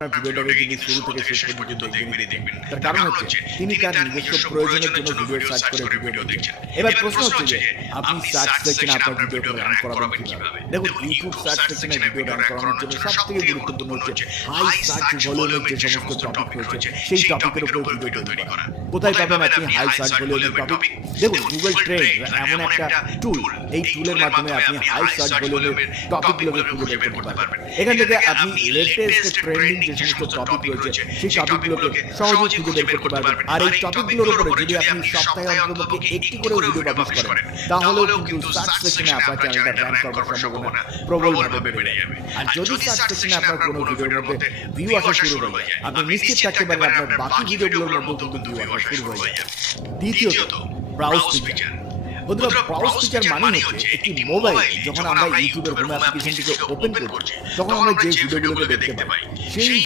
ভিডিওটাকে তিনি শুরু থেকে শেষ পর্যন্ত দেখবেন। তার কারণ হচ্ছে তিনি তার নিজস্ব প্রয়োজনের জন্য ভিডিও সার্চ করে ভিডিও দেখছেন। এবার প্রশ্ন হচ্ছে যে আপনি সার্চ সেকশনে আপনার ভিডিওটা রান করাবেন কিভাবে? দেখুন, ইউটিউব সার্চ সেকশনে ভিডিও রান করানোর জন্য সবথেকে গুরুত্বপূর্ণ হচ্ছে হাই সার্চ ভলিউমের যে সমস্ত টপিক রয়েছে সেই টপিকের উপর ভিডিও তৈরি করা। কোথায় পাবেন আপনি হাই সার্চ ভলিউমের টপিক? দেখুন, গুগল ট্রেন্ড এমন একটা টুল, এই টুলের মাধ্যমে আপনি হাই সার্চ ভলিউমের টপিকগুলোকে খুঁজে বের করতে পারবেন। এখান থেকে আপনি লেটেস্ট ট্রেন্ডিং যে সমস্ত টপিক রয়েছে সেই টপিকগুলোকে সহজেই খুঁজে বের করতে পারবেন। আর এই টপিকগুলোর উপরে যদি আপনি সপ্তাহে অন্ততপক্ষে একটি করে ভিডিও পাবলিশ করেন, তাহলেও কিন্তু সার্চ সেকশনে আপনার চ্যানেলটা র্যাঙ্ক করার সম্ভাবনা প্রবলভাবে বেড়ে যাবে। আর যদি সার্চ সেকশনে আপনার কোনো ভিডিওর মধ্যে ভিউ আসা শুরু হয়ে যায়, আপনি নিশ্চিত থাকতে পারেন আপনার বাকি ভিডিওগুলোর মধ্যেও কিন্তু ভিউ আসা শুরু হয়ে যাবে। দ্বিতীয়ত, ব্রাউজ ফিচার। বন্ধুরা, ব্রাউজ ফিচার মানে হচ্ছে একটি মোবাইল যখন আমরা ইউটিউবের হোম অ্যাপ্লিকেশনটিকে ওপেন করছি, তখন আমরা যে ভিডিওগুলোকে দেখতে পাই সেই